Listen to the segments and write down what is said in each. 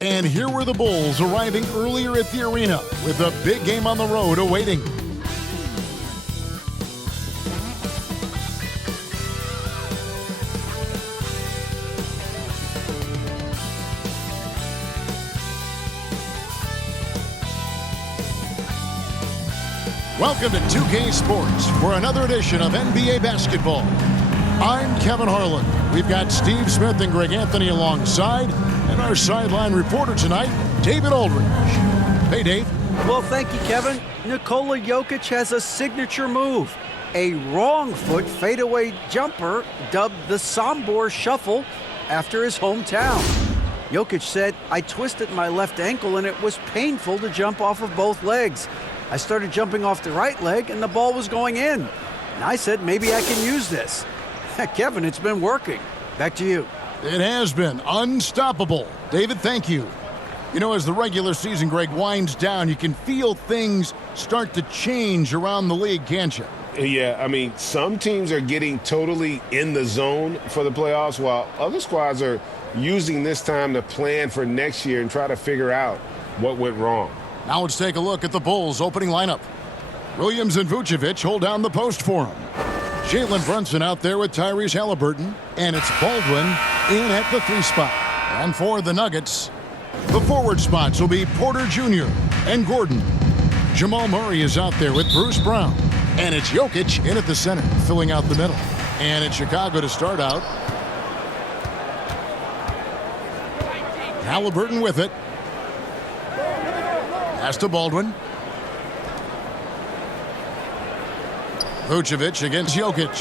And here were the Bulls arriving earlier at the arena with a big game on the road awaiting. Welcome to 2K Sports for another edition of NBA basketball. I'm Kevin Harlan. We've got Steve Smith and Greg Anthony alongside, and our sideline reporter tonight, David Aldridge. Hey, Dave. Well, thank you, Kevin. Nikola Jokic has a signature move, a wrong foot fadeaway jumper dubbed the Sombor Shuffle after his hometown. Jokic said, "I twisted my left ankle and it was painful to jump off of both legs. I started jumping off the right leg and the ball was going in. And I said, maybe I can use this." Kevin, it's been working. Back to you. It has been unstoppable. David, thank you. You know, as the regular season, Greg, winds down, you can feel things start to change around the league, can't you? Yeah, I mean, some teams are getting totally in the zone for the playoffs, while other squads are using this time to plan for next year and try to figure out what went wrong. Now let's take a look at the Bulls' opening lineup. Williams and Vucevic hold down the post for him. Jalen Brunson out there with Tyrese Halliburton, and it's Baldwin in at the 3 spot. And for the Nuggets, the forward spots will be Porter Jr. and Gordon. Jamal Murray is out there with Bruce Brown, and it's Jokic in at the center, filling out the middle. And it's Chicago to start out. Halliburton with it. Pass to Baldwin. Vucevic against Jokic.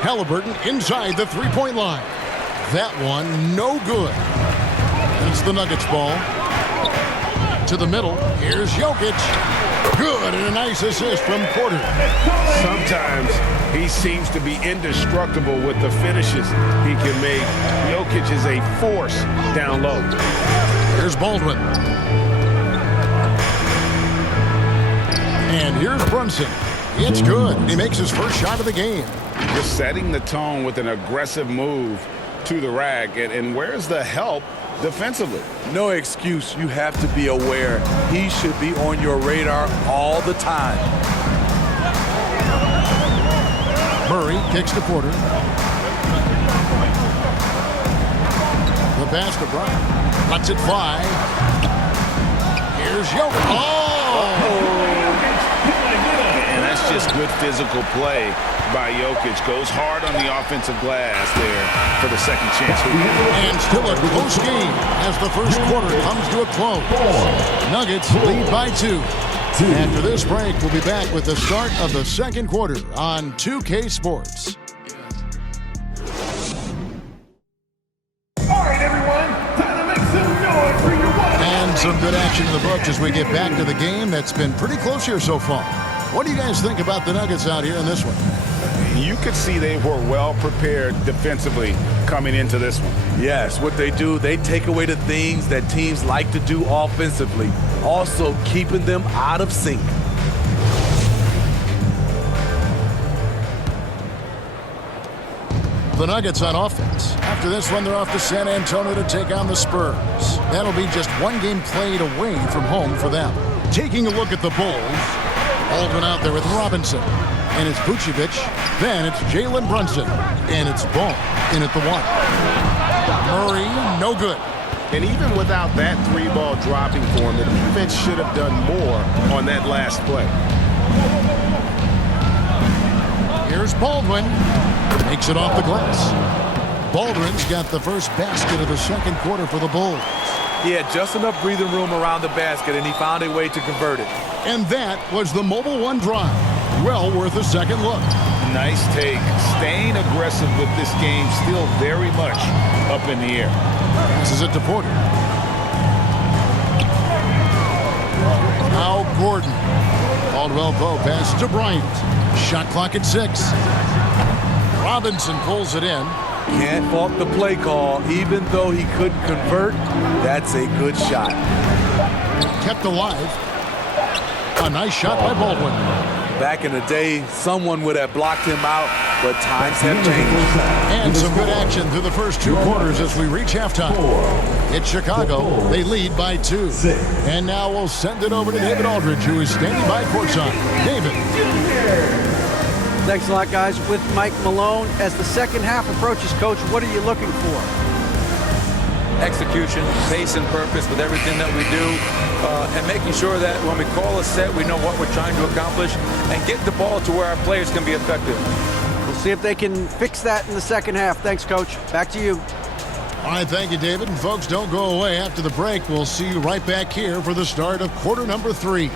Halliburton inside the three-point line. That one, no good. And it's the Nuggets ball. To the middle. Here's Jokic. Good, and a nice assist from Porter. Sometimes he seems to be indestructible with the finishes he can make. Jokic is a force down low. Here's Baldwin. And here's Brunson. It's good. He makes his first shot of the game. Just setting the tone with an aggressive move to the rack. And where's the help defensively? No excuse. You have to be aware. He should be on your radar all the time. Murray kicks to Porter. The pass to Bryant. Lets it fly. Here's Jokic. Oh! And that's just good physical play by Jokic. Goes hard on the offensive glass there for the second chance. And still a close game as the first quarter comes to a close. Nuggets lead by 2. After this break, we'll be back with the start of the second quarter on 2K Sports. All right, everyone, time to make some noise for your one. And some good action in the books as we get back to the game that's been pretty close here so far. What do you guys think about the Nuggets out here in this one? You could see they were well prepared defensively coming into this one. Yes, what they do, they take away the things that teams like to do offensively, also keeping them out of sync. The Nuggets on offense. After this one, they're off to San Antonio to take on the Spurs. That'll be just one game played away from home for them. Taking a look at the Bulls, Baldwin out there with Robinson. And it's Vucevic. Then it's Jalen Brunson. And it's Ball in at the 1. Murray, no good. And even without that 3-ball dropping for him, the defense should have done more on that last play. Here's Baldwin. Makes it off the glass. Baldwin's got the first basket of the second quarter for the Bulls. He had just enough breathing room around the basket, and he found a way to convert it. And that was the Mobile One drive. Well worth a second look. Nice take. Staying aggressive with this game, still very much up in the air. Passes it to Porter. Now Gordon. Caldwell-Pope pass to Bryant. Shot clock at 6. Robinson pulls it in. Can't fault the play call. Even though he couldn't convert, that's a good shot. Kept alive. A nice shot by Baldwin. Back in the day, someone would have blocked him out but times have changed. And some good action through the first 2 quarters as we reach halftime. It's Chicago. They lead by 2. And now we'll send it over to David Aldridge, who is standing by courtside. David. Thanks a lot, guys. With Mike Malone, as the second half approaches, Coach, what are you looking for? Execution, pace and purpose with everything that we do, and making sure that when we call a set, we know what we're trying to accomplish and get the ball to where our players can be effective. We'll see if they can fix that in the second half. Thanks, Coach. Back to you. All right, thank you, David. And folks, don't go away. After the break, we'll see you right back here for the start of quarter number 3.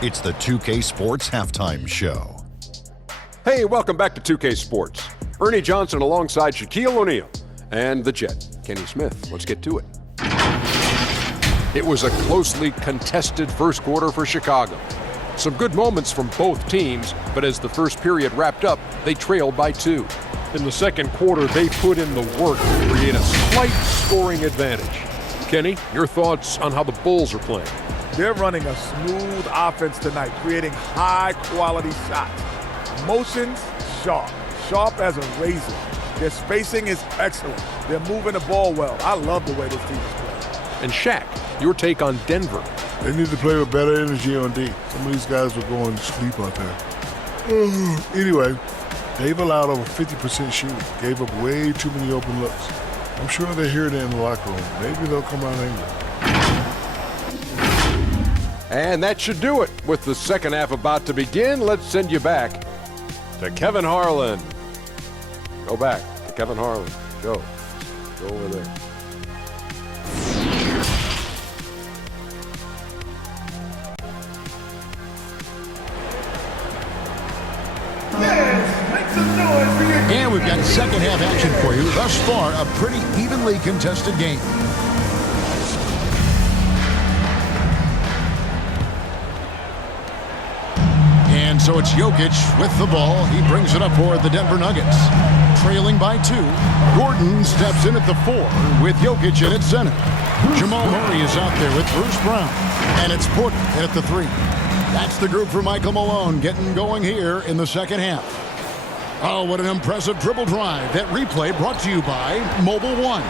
It's the 2K Sports Halftime Show. Hey, welcome back to 2K Sports. Ernie Johnson alongside Shaquille O'Neal and the Jet, Kenny Smith. Let's get to it. It was a closely contested first quarter for Chicago. Some good moments from both teams, but as the first period wrapped up, they trailed by 2. In the second quarter, they put in the work to create a slight scoring advantage. Kenny, your thoughts on how the Bulls are playing? They're running a smooth offense tonight, creating high-quality shots. Motions, sharp as a razor. Their spacing is excellent. They're moving the ball well. I love the way this team is playing. And Shaq, your take on Denver? They need to play with better energy on D. Some of these guys were going to sleep out there. Anyway, they've allowed over 50% shooting. Gave up way too many open looks. I'm sure they hear that in the locker room. Maybe they'll come out angry. And that should do it. With the second half about to begin, let's send you back to Kevin Harlan. Go back to Kevin Harlan. Go over there. And we've got second half action for you. Thus far, a pretty evenly contested game. And so it's Jokic with the ball. He brings it up for the Denver Nuggets. Trailing by 2. Gordon steps in at the 4 with Jokic in at center. Jamal Murray is out there with Bruce Brown. And it's Porter in at the 3. That's the group for Michael Malone getting going here in the second half. Oh, what an impressive dribble drive. That replay brought to you by Mobile One.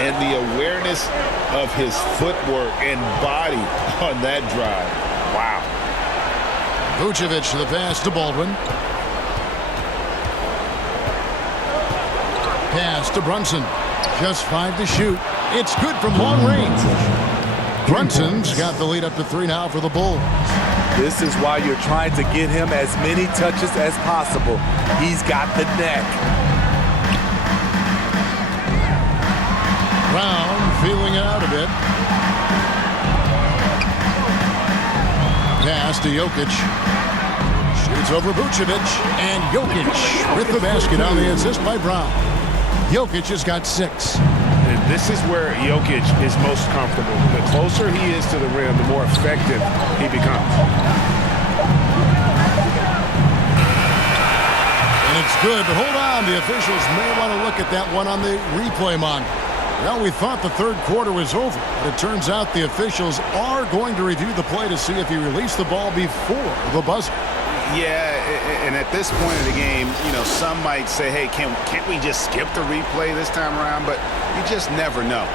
And the awareness of his footwork and body on that drive. Wow. Vucevic to the pass to Baldwin. Pass to Brunson. Just 5 to shoot. It's good from long range. Brunson's got the lead up to 3 now for the Bulls. This is why you're trying to get him as many touches as possible. He's got the neck. Brown feeling it out a bit. Pass to Jokic. Shoots over Vucevic. And Jokic with the basket on the assist by Brown. Jokic has got 6. This is where Jokic is most comfortable. The closer he is to the rim, the more effective he becomes. And it's good, but hold on. The officials may want to look at that one on the replay monitor. Well, we thought the third quarter was over, but it turns out the officials are going to review the play to see if he released the ball before the buzzer. Yeah, and at this point of the game, you know, some might say, hey, can't we just skip the replay this time around? But you just never know.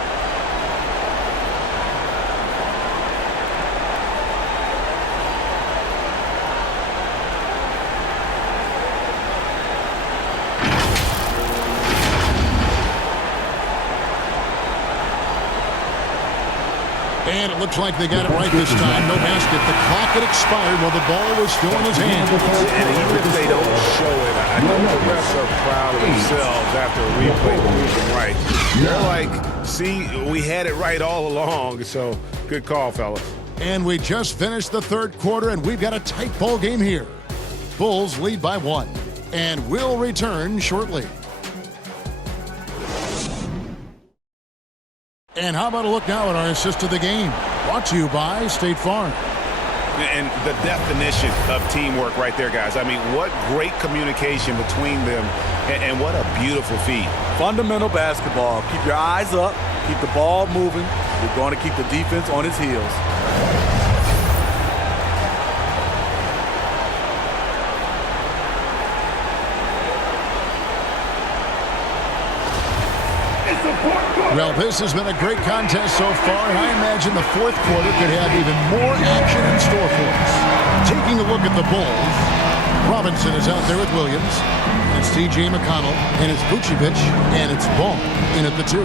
And it looks like they got it right this time. No basket. The clock had expired while the ball was still in his hand. And even if they don't show it, I know the refs are proud of themselves after a replay proves them right. They're like, see, we had it right all along. So good call, fellas. And we just finished the third quarter, and we've got a tight ball game here. Bulls lead by 1. And we'll return shortly. And how about a look now at our assist of the game? Brought to you by State Farm. And the definition of teamwork right there, guys. I mean, what great communication between them, and what a beautiful feed. Fundamental basketball. Keep your eyes up. Keep the ball moving. You're going to keep the defense on its heels. Well, this has been a great contest so far, and I imagine the fourth quarter could have even more action in store for us. Taking a look at the Bulls, Robinson is out there with Williams, and it's T.J. McConnell, and it's Vucevic, and it's Ball in at the 2.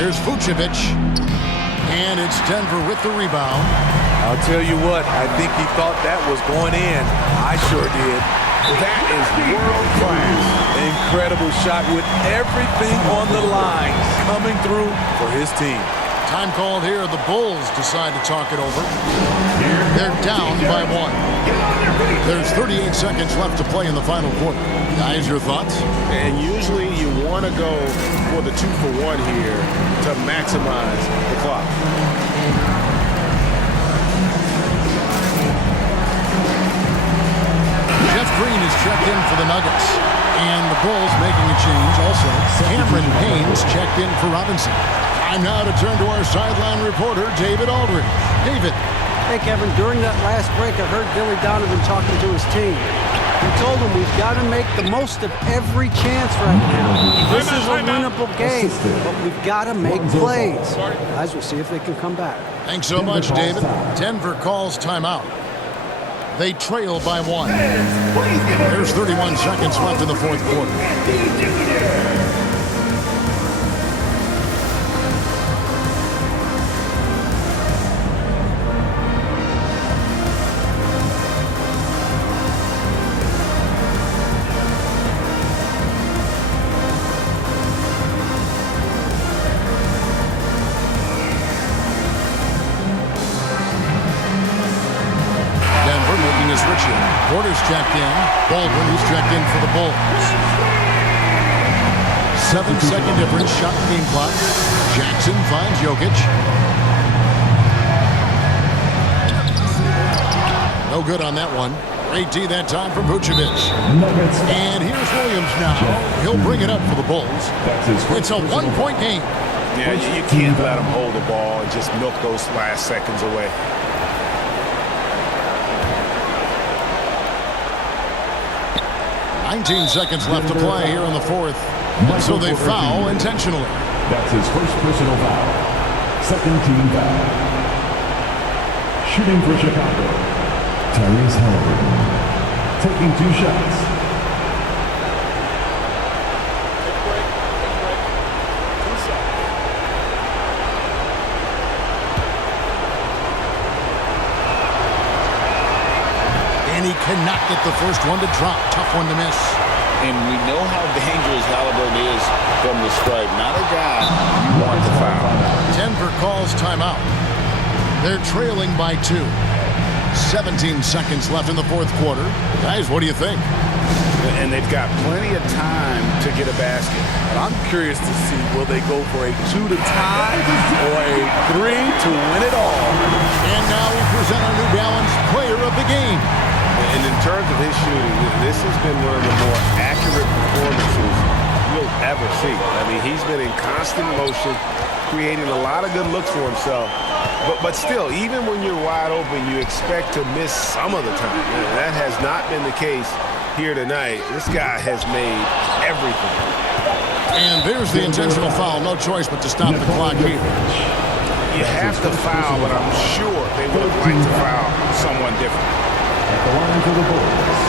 Here's Vucevic, and it's Denver with the rebound. I'll tell you what, I think he thought that was going in. I sure did. That is world class. Incredible shot with everything on the line coming through for his team. Time called here. The Bulls decide to talk it over. They're down by 1. There's 38 seconds left to play in the final quarter. Guys, your thoughts? And usually you want to go for the 2-for-1 here to maximize the clock. Jeff Green is checked in for the Nuggets. And the Bulls making a change also. Cameron Payne's checked in for Robinson. Time now to turn to our sideline reporter, David Aldridge. David. Hey, Kevin, during that last break, I heard Billy Donovan talking to his team. He told them we've got to make the most of every chance right now. This is a winnable game, but we've got to make plays. Guys, we'll see if they can come back. Thanks so much, David. Denver calls timeout. They trail by 1. There's 31 seconds left in the fourth quarter. Porter's checked in. Baldwin, who's checked in for the Bulls. 7-second difference, shot game clock. Jackson finds Jokic. No good on that one. Great D that time from Vucevic. And here's Williams now. He'll bring it up for the Bulls. It's a 1-point game. Yeah, you can't let him hold the ball and just milk those last seconds away. 19 seconds left to play here in the fourth. So they foul intentionally. That's his first personal foul. Second team foul. Shooting for Chicago, Tyrese Halliburton. Taking 2 shots. And he cannot get the first one to drop. Tough one to miss. And we know how dangerous Halliburton is from the stripe. Not a guy you want to foul. Denver calls timeout. They're trailing by 2. 17 seconds left in the fourth quarter. Guys, what do you think? And they've got plenty of time to get a basket. But I'm curious to see, will they go for a 2 to tie or a 3 to win it all? And now we present our New Balance player of the game. And in terms of his shooting, this has been one of the more accurate performances you'll ever see. I mean, he's been in constant motion, creating a lot of good looks for himself. But still, even when you're wide open, you expect to miss some of the time. And that has not been the case here tonight. This guy has made everything. And there's the intentional foul. No choice but to stop the clock here. You have to foul, but I'm sure they would have liked to foul someone different. At the line for the Bulls.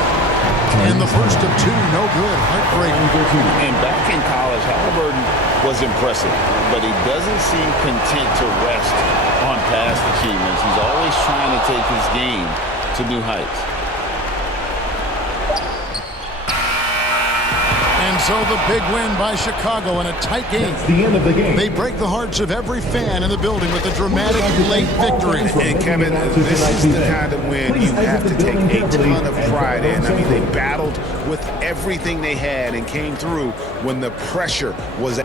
And the first of 2, no good. Heartbreaking. And back in college, Halliburton was impressive, but he doesn't seem content to rest on past achievements. He's always trying to take his game to new heights. And so the big win by Chicago in a tight game. That's the end of the game. They break the hearts of every fan in the building with a dramatic late victory. And Kevin, this is the kind of win you have to take a ton of pride in. I mean, they battled with everything they had and came through when the pressure was